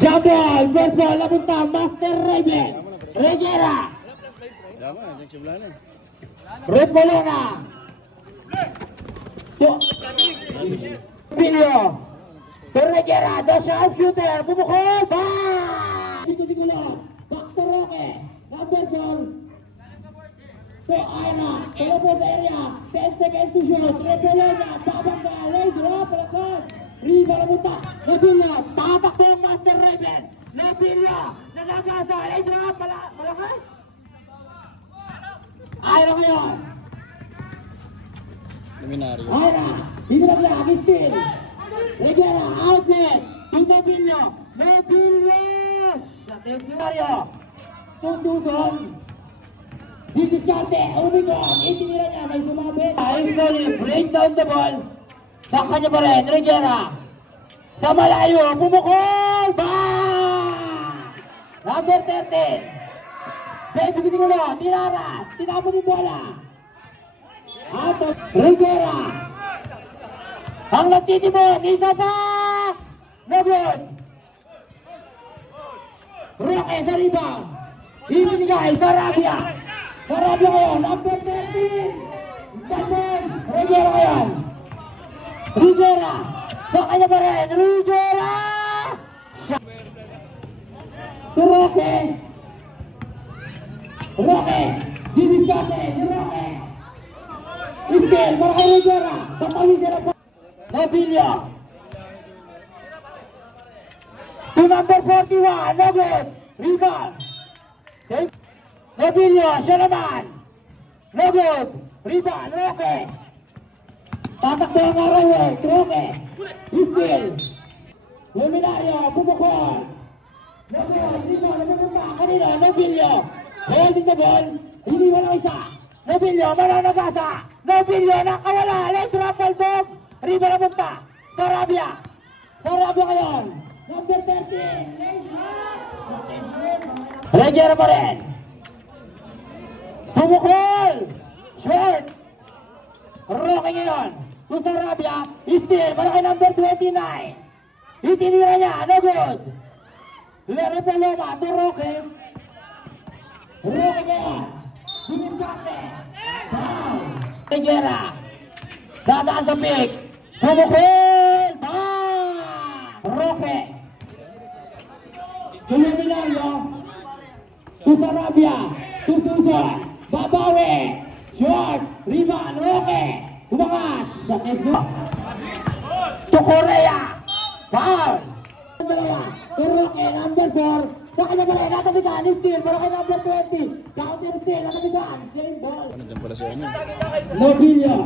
Jabal, first ball, napunta, Master Raven. Regera. Red Bolona. Pilio. Regera, the sharpshooter, bumukol, bang! Dito Sigulo, back to Roque. Number 4. So, Aina, Colombo's area, 10 seconds to shoot. Red Bolona, babangga, lay drop, palakas. Riva napunta, Nabilio, tatakbo ang Master Raven. Nabilio, nanagasa, lay drop, malakas. Aina ngayon. Aina, dito na black, still. Regera, outlet, to Nabilio. Nabilio, sa Mario. Sususon. Didiskarte, umikot, itinira niya, may sumabit. Ayun, break down the ball. Saka niya pa rin, Regera. Sa malayo, bumukol! Bang! Number 13. Baby, Sigulo, tinaras, tinapon yung bola. Out of Regera. Ang nagtitibon, isa pa! No good! Roque sa rebound. Ibinigay sa Rabia. Sa Rabia ngayon, number 13. Jason, Regera ngayon. Regera. Sa kanya pa rin, Regera! To Roque. Roque. Didiskarte, si Roque. Iskel, para kay Regera. Tatawin siya na pa. Nabilio. To number 41, no good. Rebound. Nabilio, siya naman. No good. Rebound, Roque. Tatakbo ang Arawet, Roque. Iskel. Luminario, bumukol. No good. Rebound, napunta kanina, Nabilio. Holding the ball. Hindi wala isa. Nabilio, mananagasa. Nabilio, nakawala. Let's rumble dog. Riba na punta. Sarabia. Sarabia ngayon. Number 13. Regera pa rin. Bumukol. Short. Roque ngayon. Kung Sarabia. Still. Malaki number 29. Itinira niya. No good. Lere Paloma. To Roque. Roque ngayon. Diniskarte. Foul. Regera. Dadaan sa pick. Bumukol! Bang! Roque. Luminario. To Sarabia. To Susan. Babawi. Short. Rebound. Roque. Umangat. Sa Esno. To Korea. Foul. To Roque. Number 4. Sa kanya ba rin. Natabitan. Steal. Para kay number 20. Counter steal. Natabitan. Same ball. Nabilio.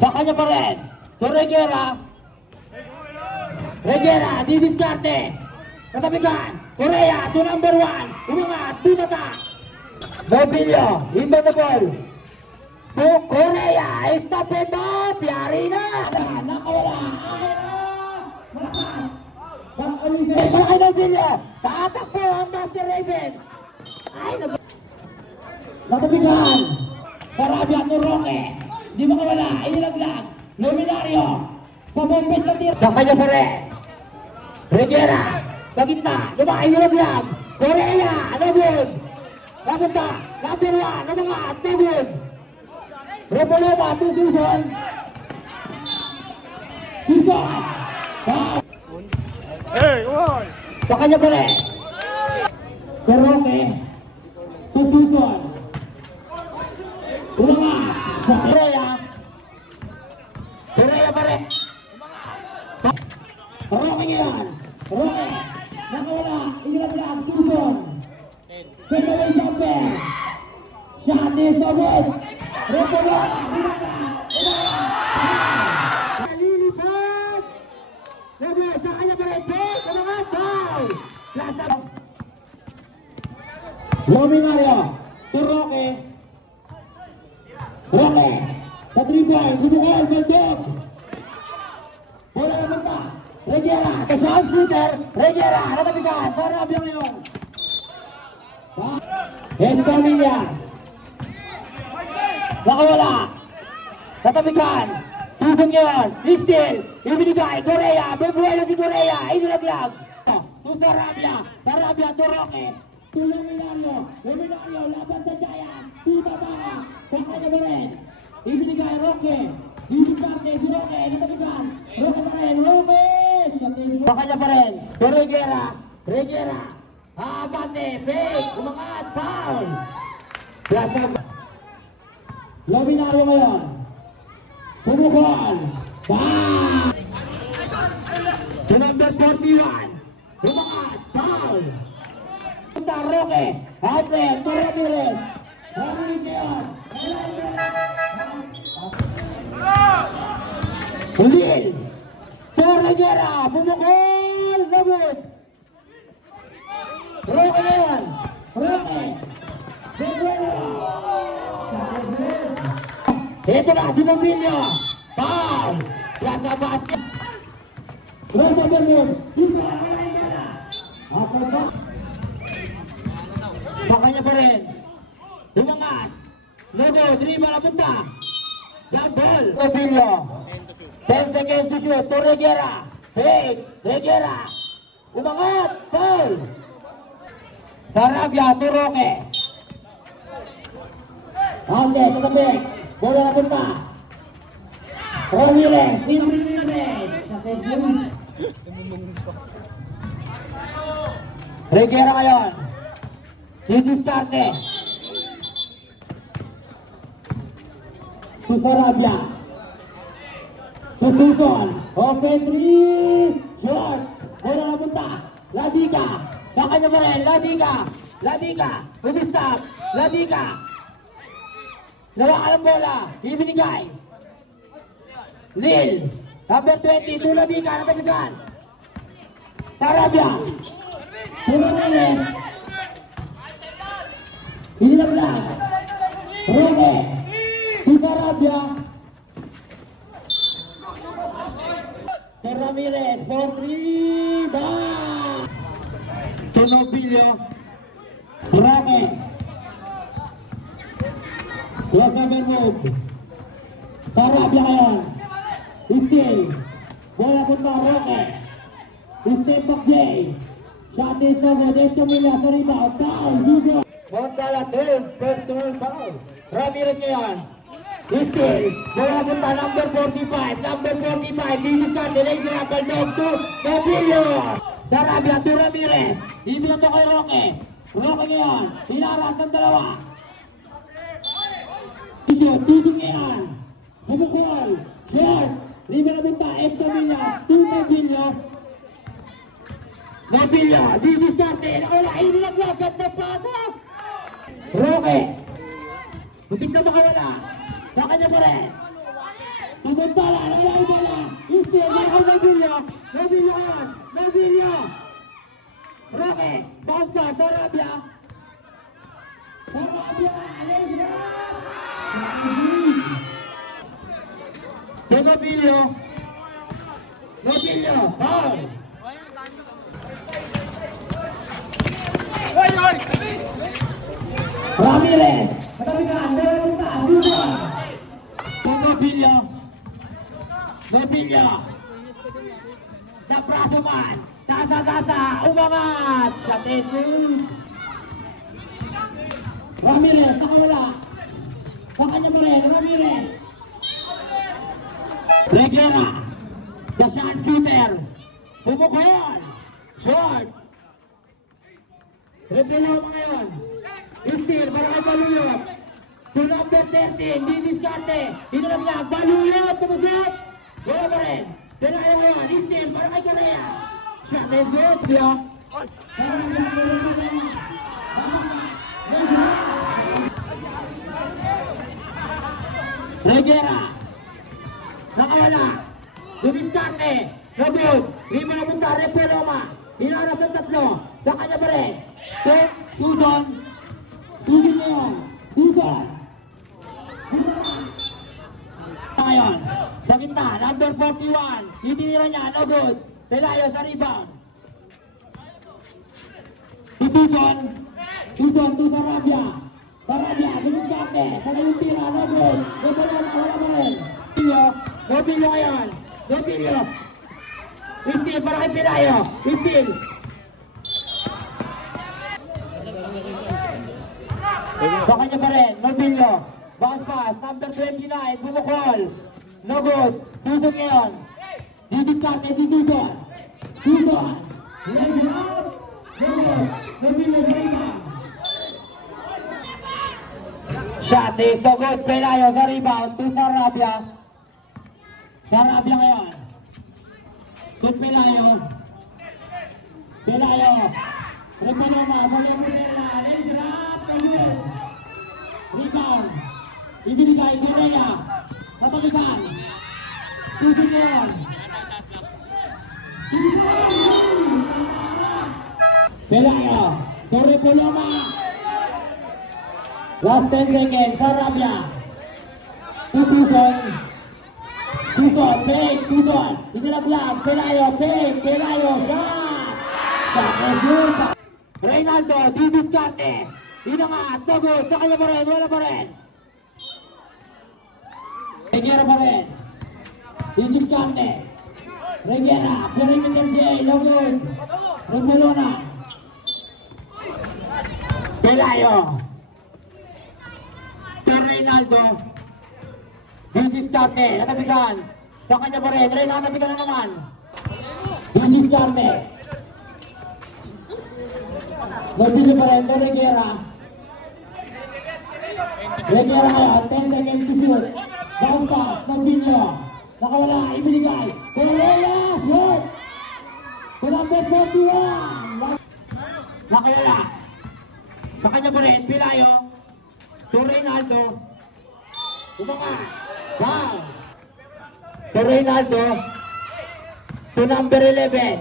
Sa kanya pa rin. To Regera. Regera, didiskarte. Katabigan. Korea, to number 1. Umangat, binata. Nabilio, inbound the ball. To Korea, stop it up. Yari na. Nakawala. Malakas. Malaki Nabilio. Tatakbo ang Master Raven. Ay, natabigan. Sarabia to Roque. Di makawala, inilaglag. Luminario. Pabombes na tira. Sa kanya pa rin. Regera. Sa gitna. Lumakay inilaglag. Korea. Nabud. Napunta. Number 1. Namangat. Nabud. Repoloma. Sususon. Susan. Hey, come on! Sa kanya pa rin. Sa Roque. Sususon. Umangat. Sa Korea. Korea pa rin. Roque ngayon. Roque. Nakawala. Inilaglag. Susan. Second jumper. Shot is over. Repolona. Lilipad. Sabi, sa kanya pa rin. Umangat. Foul. Luminario. To Roque. Roque. Sa 3-point. Bumukol. Baldog. Bola na punta. Regera. Sa sharpshooter. Regera. Natabigan. Sarabia ngayon. Escamilla. Nakawala. Natabigan. Tusong yun. Still. Ibinigay. Korea. Bebuelo si Korea. Inilaglag. To Sarabia. Sarabia to Roque. To Luminario. Luminario. Laban sa Giant. To Tata. Pakanya ba rin? Ibinigay Roque. Ibinigay si Roque. Natabigan. Roque pa rin. Roque. Pakanya pa rin. To Regera. Regera. Abante. Fake. Umangat. Foul. Luminario ngayon. Pumukol. Foul. To number 41. Umangat. Foul. Punta Roque. Outlet. To Ramirez. Ramirez. Hulil. To Regera. Pumukol. Labot. Roque ngayon. Roque. Ito na, Dinobilio. Foul. Plaza Basket. Rosa Bermud. Isa, Arangala. Ako ba? Pakanya pa rin. Dumangat. Logo, dribble na punta. Jump ball. Dinobilio. 10 seconds to shoot. To Regera. Fake. Regera. Umangat. Foul. Sarabia, to Roque. Ande, katabi. Bola na punta. Ramirez, Ramirez. Regera ngayon. Didiskarte. Sarabia. Sususon. Open 3. Short. Bola na punta. Ladika. Bakanya pa rin. Ladika. Ladika. Umistap. Ladika. Nawakan ang bola. Ibinigay. Lil. Number 20. Tula di ka. Natabigan. Sarabia. Tumaneles. Inilaglag. Roque. Si Sarabia. Ramirez. 4-3. Back. Tunobilio. Roque. Rosa Bermud. Sarabia ngayon. Still. Bola punta Roque. Still Bakjay. Shot is over. Desto Milla sa rebound. Foul. Dugo. Montala 12. Personal foul. Ramirez ngayon. Still. Bola punta number 45. Number 45. Didikan. Delay dribble. Dog to Nobilio. Sarabia to Ramirez. Ibigay to kay Roque. Roque ngayon. Hinarat ng dalawa. Titig ngayon. Pumukol. Short. Lima na punta. Escamilla. Nobilio. Nobilio. Didiskarte. Nakawala. Inilaglag. Ganda pata. Roque. Butik na makawala. Sa kanya pa rin. Tumutala. Nakawala pala. Still. Nakawala Nobilio. Nobilio ngayon. Nobilio. Roque. Bounce ka. Sarabia. Sarabia. Alejandro. Nobilio. Nobilio. Foul. Ramirez. Katabigan. Bola punta. Nobilio. Nobilio. Sa braso man. Tasa-tasa. Umangat. Sa team. Ramirez. Nakawala. Pakanya pa rin. Ramirez. Regera. The shot shooter. Pumukol. Short. Rebelo ngayon. Still. Barangay Baluyot. To number 13. Didiskarte. Hinalaglag. Baluyot. Tumusot. Wala pa rin. Pinaya ngayon. Still. Barangay Korea. Shot is good. Block. Regera. Nakawala. Dumiskarte. Nabog. Lima na punta. Repeloma. Hinaras ang tatlo. Sa kanya pa rin. Susan. Susan na yun. Susan. Ngayon. Sa gitna. Number 41. Itinira niya. No good. Pelayo sa rebound. Si Susan. Susan to Sarabia. Sarabia. Dumiskarte. Sa yung tira. No good. Repeloma. Wala pa rin. Nobilio ngayon. Nobilio. Steal para kay Pelayo. Steal. Sa kanya pa rin. Nobilio. Bounce pass. Number 29. Bumukol. No good. Susot ngayon. Didiscarte si Susot. Susot. Leg out. No good. Nobilio sa rebound. Shot is no good. Pelayo sa rebound. To Sarabia. Sarabia ngayon. To Pelayo. Pelayo. Repanoma. Pagkapunela. Leg drop. No good. Rebound. Ibinigay Korea. Katabisan. Susot ngayon. Pelayo. Torre Paloma. Last 10 seconds, Sarabia. Sususon. Sususon, fake, Sususon. Itinaglag, Pelayo, fake, Pelayo, shot. Shot, Reynaldo, didiscarte. Inangat, no good, sa kanya pa rin, wala pa rin. Reguera pa rin. Didiscarte. Reguera, perimeter J, no good. Romulona. Pelayo. Reynaldo. Didiscarte. Natabigan. Sa kanya pa rin. Reynaldo natabigan na naman. Didiscarte. Nabili pa rin. Reguera. Reguera ngayon. 10 seconds to shoot. Bounce pass. Nabili. Nakawala. Ibinigay. Correa. Shoot. To number 41. Nakawala. Sa kanya pa rin. Pelayo. To Reynaldo. Umanga. Wow. To Reynaldo. To number 11.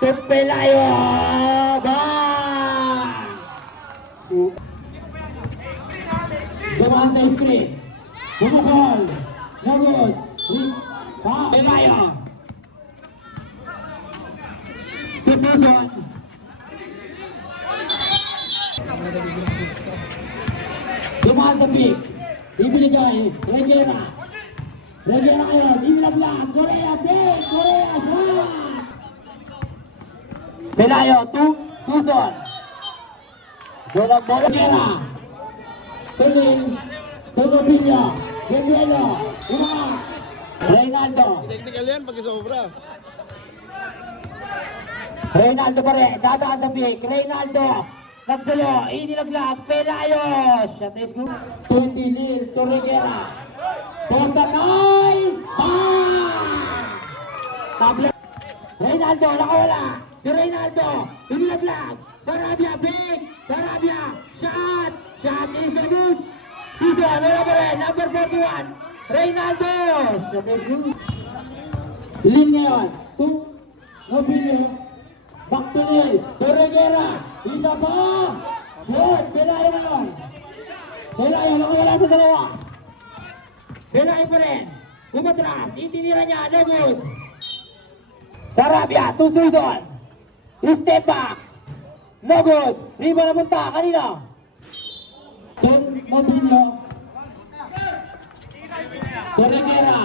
To Pelayo. Bang! Dumanda screen. Bumukol. No good. Bang! Pelayo. To Susan. Dumaan sa pick. Ibinigay. Reguera. Reguera ngayon. Ibinaglag. Korea. Pick. Korea. Shot. Pelayo. To Susan. Bola bola. Reguera. Tuling. To Nobilio. Reguero. Umanga. Reynaldo. Technical yan pag isobra. Reynaldo pa rin. Dadaan sa pick. Reynaldo. Nagsulo, inilaglag, Pelayo. Shot is good. 20 Lil, to Reguera. Botanay! Bang! Tabla. Reynaldo, nakawala. Si Reynaldo, inilaglag. Sarabia, big. Sarabia, shot. Shot is good. Suso, wala pa rin. Number 41. Reynaldo. Shot is good. Lil ngayon. To Nobilio. Back to Lil. To Reguera. Isa pa! Shoot! Pelayo ngayon! Pelayo, nakawala sa dalawa! Pelayo pa rin! Umatras! Itinira niya! No good! Sarabia! To Susan! Step back! No good! Riba na punta! Kanina! To Nobilio! To Reguera!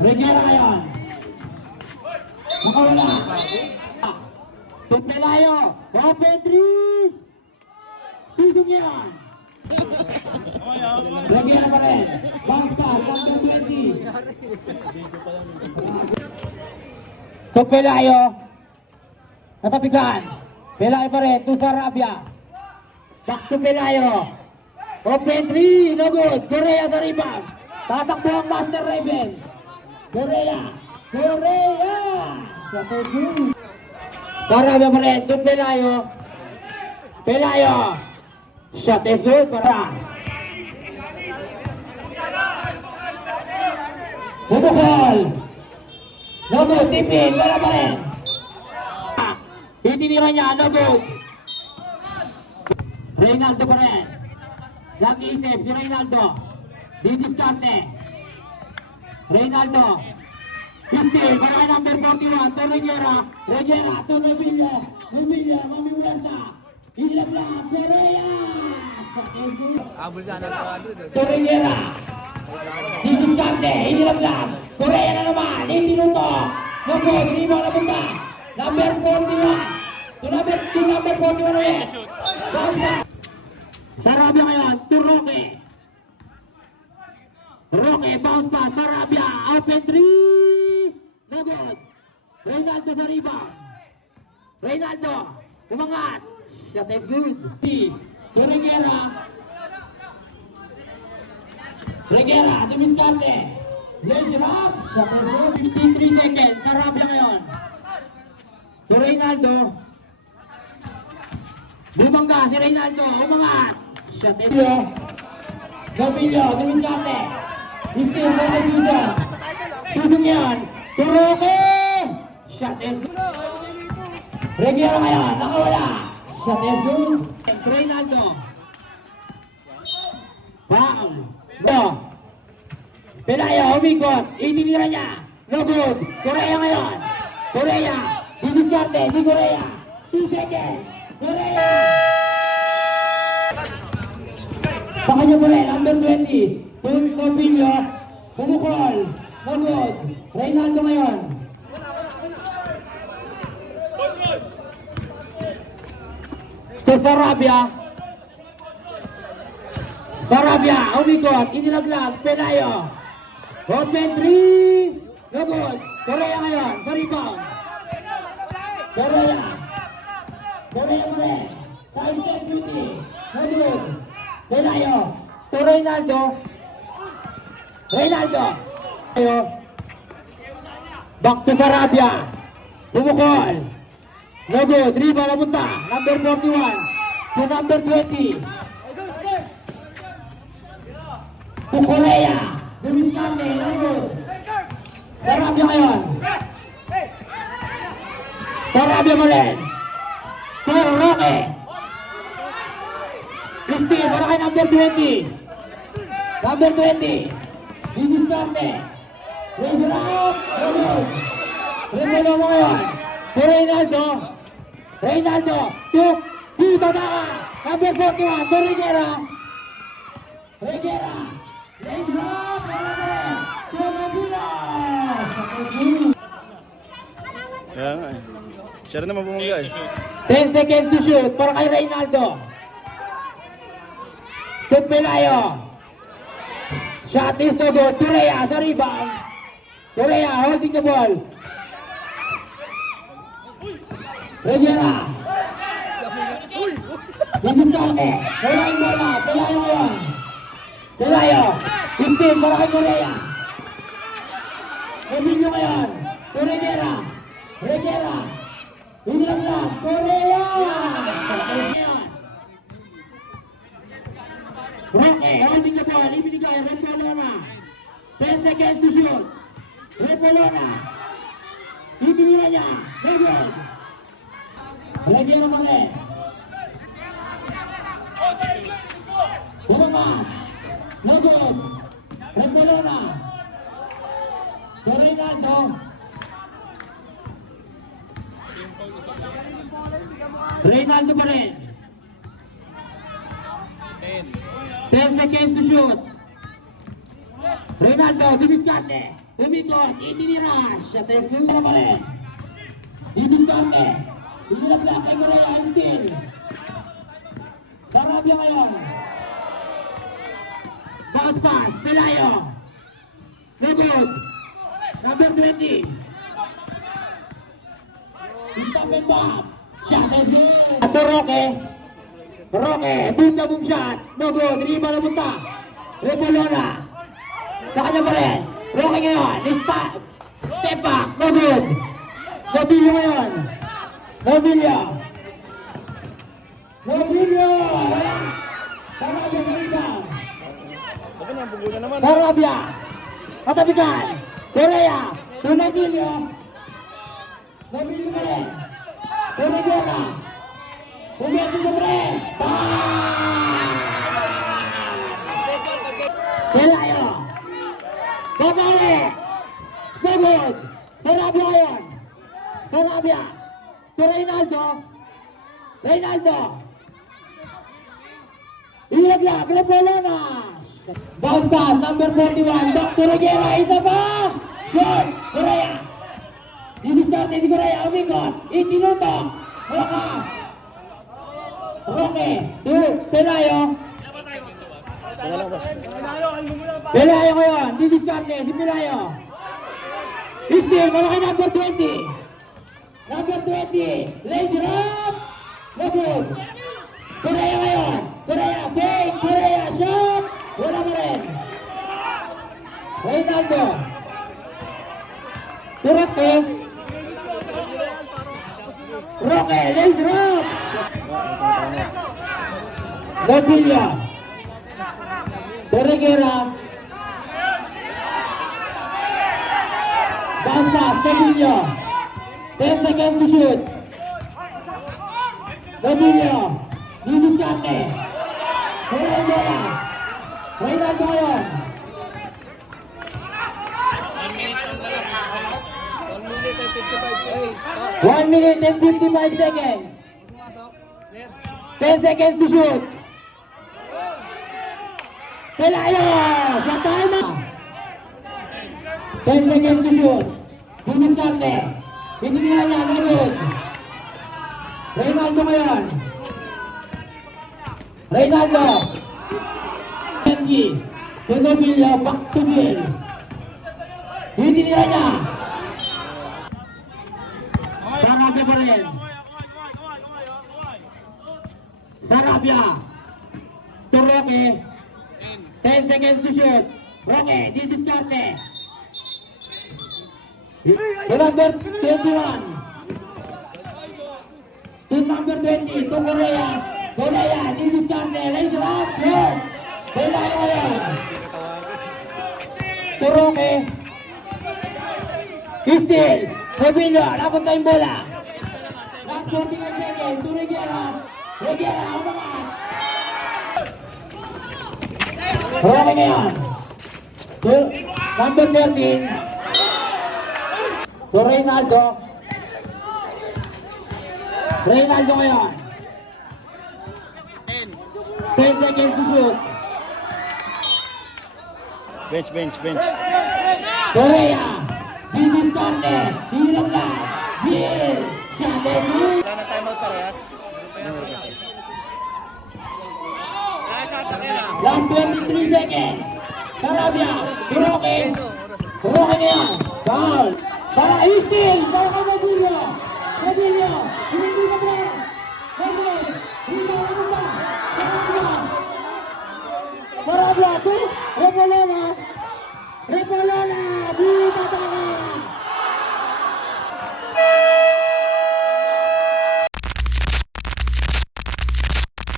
Reguera ngayon! Nakawala! To Pelayo, open 3! Susong yan! Reguera pa rin, bounce pass, number 20. To Pelayo, natapigan. Pelayo pa rin, to Sarabia. Back to Pelayo. Open 3, no good. Korea sa rebound. Tatakbo ang Master Raven. Korea! Korea! Sa 2. Sarabia pa rin, to Pelayo. Pelayo. Shot is good para. Bumukol. No good, tipin, wala pa rin. Itinira niya, no good. Reynaldo pa rin. Nag-iisip si Reynaldo. Didiscarte. Reynaldo. Still, para kay number 41, to Reguera. Reguera, to Nobilio. Nobilio, mamiwersa. Ilaglag, Korea! Abol sana na doon. To Reguera. Didiskarte, inilaglag. Korea na naman, itinuto. Nagod, rebound na punta. Number 41. To number 41 ulit. Basta. Sarabia ngayon, to Roque. Roque, bounce pass, Sarabia, open 3. Nagod. Reynaldo sa rebound. Reynaldo, umangat. Shot is good. To Reguera. Reguera, dumiskarte. Lazy up. Shot is good. 53 seconds. Sarabia ngayon. To Reynaldo. Bumangga si Reynaldo. Umangat. Shot is good. Gabilio, dumiskarte. Still for the future. Tudong yan. To Roque. Shot is good. Reguera ngayon. Nakawala. Shot is good. Reynaldo. Bang. Go. Pelayo, umikot. Itinira niya. No good. Korea ngayon. Korea. Didiskarte. Di Korea. 2 seconds. Korea. Sa kanya po rin. Number 20. Corbinio. Pumukol. No good. Reynaldo ngayon. To Sarabia. Sarabia, umikot, inilaglag, Pelayo. Open 3. No good. Korea ngayon, sa rebound. Korea. Korea mo rin. Time set duty. No good. Pelayo. To Reynaldo. Reynaldo. Back to Sarabia. Pumukol. No good. Rebound na punta. Number 41. To number 20. To Korea. Dumiskarte. No good. Sarabia ngayon. Sarabia mo rin. To Roque. Christine, para kay number 20. Number 20. Didiskarte. Raise it up. No good. Reynaldo mo ngayon. To Reynaldo. Reynaldo. To Tadaka. Number 41. To Reguera. Reguera. Raise it up. To Nabila. Kaya nga eh. Siya rin naman bumangga eh. 10 seconds to shoot para kay Reynaldo. To Pelayo. Shot is no good. To Rhea sa rebound. To Rhea holding the ball. Reguera. Didiskarte. Wala yung bola. Pelayo ngayon. Pelayo. 15 para kay Korea. Emilio ngayon. To Reguera. Reguera. Hindi lang lang. Korea. Roque. Holding the ball. Ibinigay. Repolona. 10 seconds to shoot. Repolona. Itinira niya. Reguera. Reguera mo rin. Bumabas. No good. Repolona. To Reynaldo. Reynaldo pa rin. 10 seconds to shoot. Reynaldo, didiskarte. Umikot, itinira. Shot is good na pa rin. Didiskarte. Inilaglag kay Korea, skill. Sarabia ngayon. Bounce pass, Pelayo. No good. Number 20. Stop and back. Shot is good. Ato Roque. Roque, boom na boom shot. No good. Rebound na punta. Repolona. Sa kanya pa rin. Roque ngayon. Step back. No good. Nobilio ngayon. Nobilio. Nobilio. Sarabia sa rebound. Sabi na, bugo na naman. Sarabia. Katabikan. Korea. To Nobilio. Nobilio pa rin. To Reguera. Pumesi sa rin. Pelayo. Babale. Bubog. Sarabia ngayon. Sarabia. To Reynaldo. Reynaldo. Ilaglag. Repolona. Bounce pass, number 41, Dr. Reguera, isa pa! Short, Correa. Diniskarte ni Correa, umikot, itinutok, wala ka. Roque, Pelayo. Sige lang, boss. Pelayo ngayon, diniskarte si Pelayo. Still, malaki number 20. Number 20, lazy drop. No good. Correa ngayon. Correa, fake. Correa, shot. Wala pa rin. Reynaldo. Roque. Roque, lazy drop. Gavilia. Torreguera. Basta, Gavilia. 10 seconds to shoot. Gavilia. Diniskarte. Reynaldo na. Reynaldo ngayon. 1 minute and 55 seconds. 10 seconds to shoot. Pelayo! Shot time na! 10 seconds to shoot. Diniskarte. Binigyan niya, nagod. Reynaldo ngayon. Reynaldo. Kenji. Gavilia, back to Bill. Binigyan niya. Sarabia pa rin. Sarabia. To Roque. 10 seconds to shoot. Roque, didiskarte. To number 21. To number 20. To Correa. Correa, didiskarte. Laser up. Shoot. Pelayo ngayon. To Roque. Still. Gavilia, dapat tayong bola. Last 45 seconds. To Reguera. Reguera, umangat. Roque ngayon. To number 13. To Reynaldo. Reynaldo ngayon. 10 seconds to shoot. Bench. Correa. Didiskarte. Hirap lang. Bill. Shot and shoot. Wala na timeout parehas. Last 23 seconds. Sarabia. Roque. Roque ngayon. Foul. Para Istil. Para kay Gavilia. Gavilia. Hindi ka ba? Gavilia. Hindi ka ba? Sarabia. Sarabia. Repolona. Repolona.